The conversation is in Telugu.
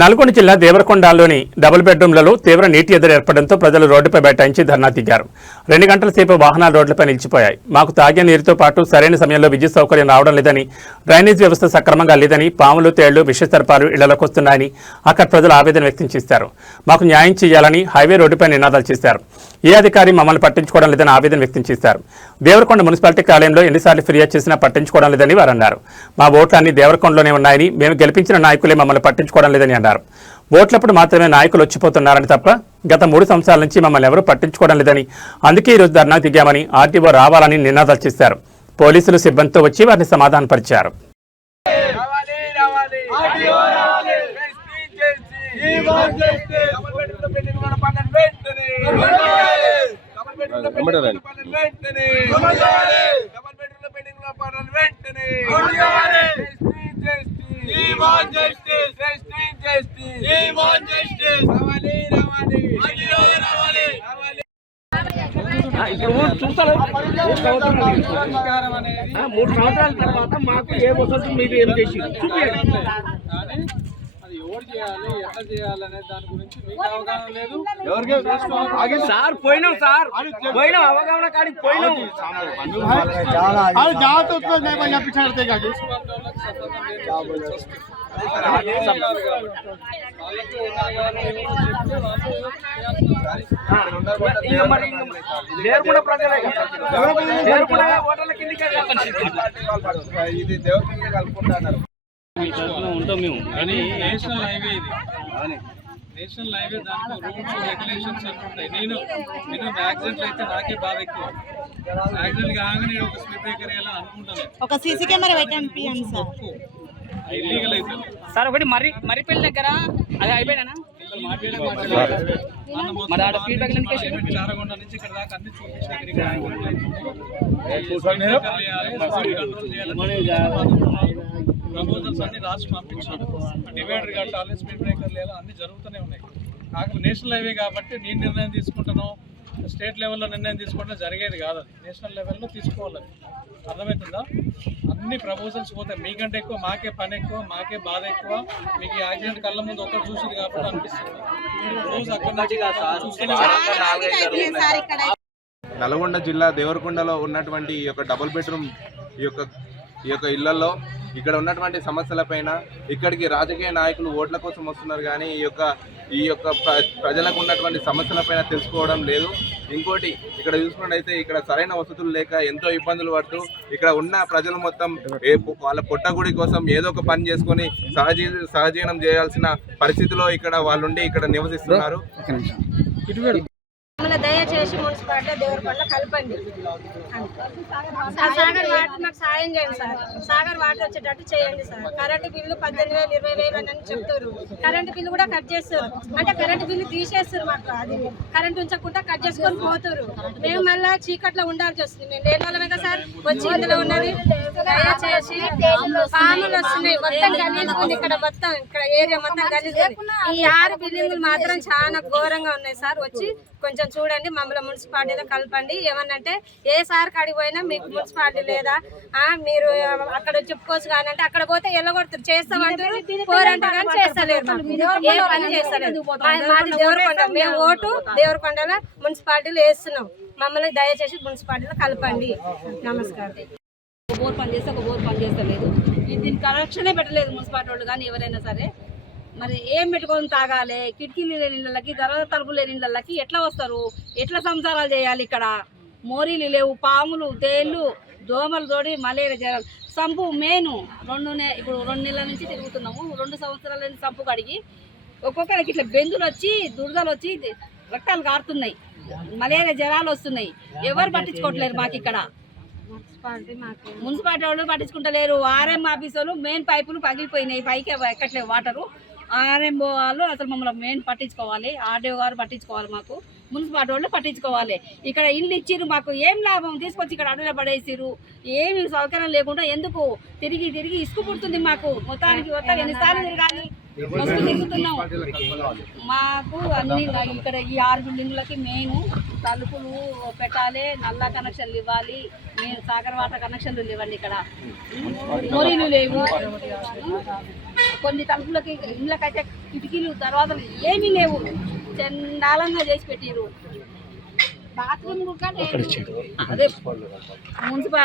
నల్గొండ జిల్లా దేవరకొండలోని డబుల్ బెడ్రూమ్లలో తీవ్ర నీటి ఎదురు ఏర్పడంతో ప్రజలు రోడ్డుపై బైఠాయించి ధర్నా దిగారు. 2 గంటల సేపు వాహనాలు రోడ్లపై నిలిచిపోయాయి. మాకు తాగే నీరుతో పాటు సరైన సమయంలో విద్యుత్ సౌకర్యం రావడం లేదని, డ్రైనేజ్ వ్యవస్థ సక్రమంగా లేదని, పాములు తేళ్లు విషసర్పాలు ఇళ్లలోకి వస్తున్నాయని అక్కడ ప్రజలు ఆవేదన వ్యక్తం చేశారు. మాకు న్యాయం చేయాలని హైవే రోడ్డుపై నినాదాలు చేశారు. ఏ అధికారి మమ్మల్ని పట్టించుకోవడం లేదని ఆవేదన వ్యక్తం చేశారు. దేవరకొండ మున్సిపాలిటీ కార్యాలయంలో ఎన్నిసార్లు ఫిర్యాదు చేసినా పట్టించుకోవడం లేదని వారు అన్నారు. మా ఓట్లన్నీ దేవరకొండలోనే ఉన్నాయని, మేము గెలిపించిన నాయకులే మమ్మల్ని పట్టించుకోవడం లేదని అన్నారు. ఓట్లప్పుడు మాత్రమే నాయకులు వచ్చిపోతున్నారని తప్ప గత 3 సంవత్సరాల నుంచి మమ్మల్ని ఎవరూ పట్టించుకోవడం లేదని, అందుకే ఈరోజు ధర్నా దిగామని ఆర్టీఓ రావాలని నినాదాలు చేశారు. పోలీసులు సిబ్బందితో వచ్చి వారిని సమాధానపరిచారు. ఇప్పుడు చూస్తారు 3 సంవత్సరాల తర్వాత మాకు ఏ వసతి మీరు ఏం చేసి చూపించండి. అది ఎవరు చేయాలి, ఎట్లా చేయాలనే దాని గురించి మీకు అవగాహన లేదు. సార్ పోయినాం, అవగాహన కాడికి పోయినాం. ఇది దేవతంగా కలుపుకుంటున్నారు. ఉంటాం మేము కానీ నేషనల్ హైవే ఇది. నేషనల్ హైవే దాంట్లో రూల్స్ రెగ్యులేషన్స్ అన్నీ ఉంటాయి. నేను యాక్సిడెంట్లు అయితే నాకే బాధ ఎక్కువ. యాక్సిడెంట్ కాగానే నేను ఒక స్పీడ్ బ్రేకర్ వేయాలని అనుకుంటాను. ఒక సీసీ కెమెరా పెట్టండి ఇల్లీగల్ అయితే సార్. ఒకటి మర్రిపల్లి దగ్గర అది అయిపోయినా చారగొండ నుంచి ఇక్కడ దాకా అన్ని చూపించిన ప్రపోజల్స్ అన్ని రాసి పంపించాడు. డివైడర్ కట్టాలి, స్పీడ్ బ్రేకర్ లేదా అన్ని జరుగుతూనే ఉన్నాయి. నాకు నేషనల్ హైవే కాబట్టి నేను నిర్ణయం తీసుకుంటాను, స్టేట్ లెవెల్లో నిర్ణయం తీసుకుంటే జరిగేది కాదు. అది నేషనల్ లెవెల్లో తీసుకోవాలి. అర్థమవుతుందా? అన్ని ప్రపోజల్స్ పోతాయి. మీకంటే ఎక్కువ మాకే పని ఎక్కువ, మాకే బాధ ఎక్కువ. మీకు యాక్సిడెంట్ కళ్ళ ముందు ఒక్కటి చూసింది కాబట్టి అనిపిస్తుంది. రోజు అక్కడ నల్గొండ జిల్లా దేవరకొండలో ఉన్నటువంటి ఈ యొక్క డబుల్ బెడ్రూమ్ ఈ యొక్క ఇళ్లలో ఇక్కడ ఉన్నటువంటి సమస్యలపైన ఇక్కడికి రాజకీయ నాయకులు ఓట్ల కోసం వస్తున్నారు, కానీ ఈ యొక్క ప్రజలకు ఉన్నటువంటి సమస్యలపైన తెలుసుకోవడం లేదు. ఇంకోటి ఇక్కడ చూసుకున్నట్టయితే ఇక్కడ సరైన వసతులు లేక ఎంతో ఇబ్బందులు పడుతూ ఇక్కడ ఉన్న ప్రజలు మొత్తం వాళ్ళ పొట్టగుడి కోసం ఏదో ఒక పని చేసుకొని సహజీవనం చేయాల్సిన పరిస్థితిలో ఇక్కడ వాళ్ళుండి ఇక్కడ నివసిస్తున్నారు. దయచేసి మున్సిపాలిటీ దేవరకొండ కలపండి. సాగర్ వాటర్ మాకు సాయం చేయండి సార్. సాగర్ వాటర్ వచ్చేటట్టు చేయండి సార్. కరెంటు బిల్లు 18,000 20,000 అని చెప్తారు. కరెంటు బిల్లు కూడా కట్ చేస్తారు. అంటే కరెంటు బిల్లు తీసేస్తారు. మాకు అది కరెంట్ ఉంచకుండా కట్ చేసుకొని పోతారు. మేము మళ్ళీ చీకట్లో ఉండాల్సి వస్తుంది. మేము లేని వాళ్ళమే కదా సార్. వచ్చి ఇందులో ఉన్నది దయచేసి పాములు వస్తున్నాయి. మొత్తం గలీజుకుంది. ఇక్కడ ఏరియా మొత్తం గలీజుకుంది. ఈ 6 బిల్డింగులు మాత్రం చాలా ఘోరంగా ఉన్నాయి సార్. వచ్చి కొంచెం చూడండి, మమ్మల్ని మున్సిపాలిటీలో కలపండి. ఏమన్నంటే ఏ సార్ కాడికి పోయినా మీకు మున్సిపాలిటీ లేదా, మీరు అక్కడ చెప్పుకోవచ్చు కానీ అంటే అక్కడ పోతే ఎల్లగొడుతారు. చేస్తామంటారు, పోరంటారు కానీ చేస్తలేరు. ఏ పని చేస్తలేదు. మాది దేవరకొండ. మేము ఓటు దేవరకొండలో మున్సిపాలిటీలో వేస్తున్నాం. మమ్మల్ని దయచేసి మున్సిపాలిటీలో కలపండి. నమస్కారం. ఒక బోర్ పని చేస్తే ఒక బోర్ పని చేస్తలేదు. దీనికి కనెక్షనే పెట్టలేదు మున్సిపాలిటీ వాళ్ళు కానీ ఎవరైనా సరే. మరి ఏం పెట్టుకొని తాగాలి? కిటికీలు లేని ఇళ్ళకి, దర్వాజా తలుపులు లేని ఇళ్ళకి ఎట్లా వస్తారు? ఎట్లా సంసారాలు చేయాలి? ఇక్కడ మోరీలు లేవు, పాములు తేళ్ళు దోమలు తోడి మలేరియా జ్వరాలు. సంపు మెయిన్ ఇప్పుడు 2 నెలల నుంచి తిరుగుతున్నాము. 2 సంవత్సరాల నుంచి సంపు కడిగి ఒక్కొక్కరికి ఇట్లా బెందులు వచ్చి దురదలు వచ్చి రక్తాలు కారుతున్నాయి, మలేరియా జ్వరాలు వస్తున్నాయి. ఎవరు పట్టించుకోవట్లేరు మాకు ఇక్కడ. మున్సిపాలిటీ వాళ్ళు పట్టించుకుంటలేరు. ఆర్ఎం ఆఫీస్ వాళ్ళు మెయిన్ పైపులు పగిలిపోయినాయి, పైకి ఎక్కట్లేవు వాటరు. ఆర్ఎం వాళ్ళు అసలు మమ్మల్ని మెయిన్ పట్టించుకోవాలి. ఆర్డీఓ గారు పట్టించుకోవాలి. మాకు మున్సిపాలిటీ వాళ్ళు పట్టించుకోవాలి. ఇక్కడ ఇల్లు ఇచ్చిర్రు, మాకు ఏం లాభం? తీసుకొచ్చి ఇక్కడ అడవిలో పడేసిర్రు. ఏమి సౌకర్యం లేకుండా ఎందుకు తిరిగి ఇసుకు పుడుతుంది మాకు. మొత్తానికి ఎన్నిసార్లు తిరగాలి? మస్తు తిరుగుతున్నాం. మాకు అన్ని ఇక్కడ ఈ 6 బిల్డింగ్లకి మేము తలుపులు పెట్టాలి, నల్లా కనెక్షన్లు ఇవ్వాలి, మేము సాగర్ వాటర్ కనెక్షన్లు ఇవ్వండి. ఇక్కడ మోరీలు లేవు. కొన్ని తలుపులకి ఇళ్ళకైతే కిటికీలు తర్వాత ఏమీ లేవు, చండాలంగా చేసి పెట్టిరు. బాత్రూమ్ అదే మున్సిపల్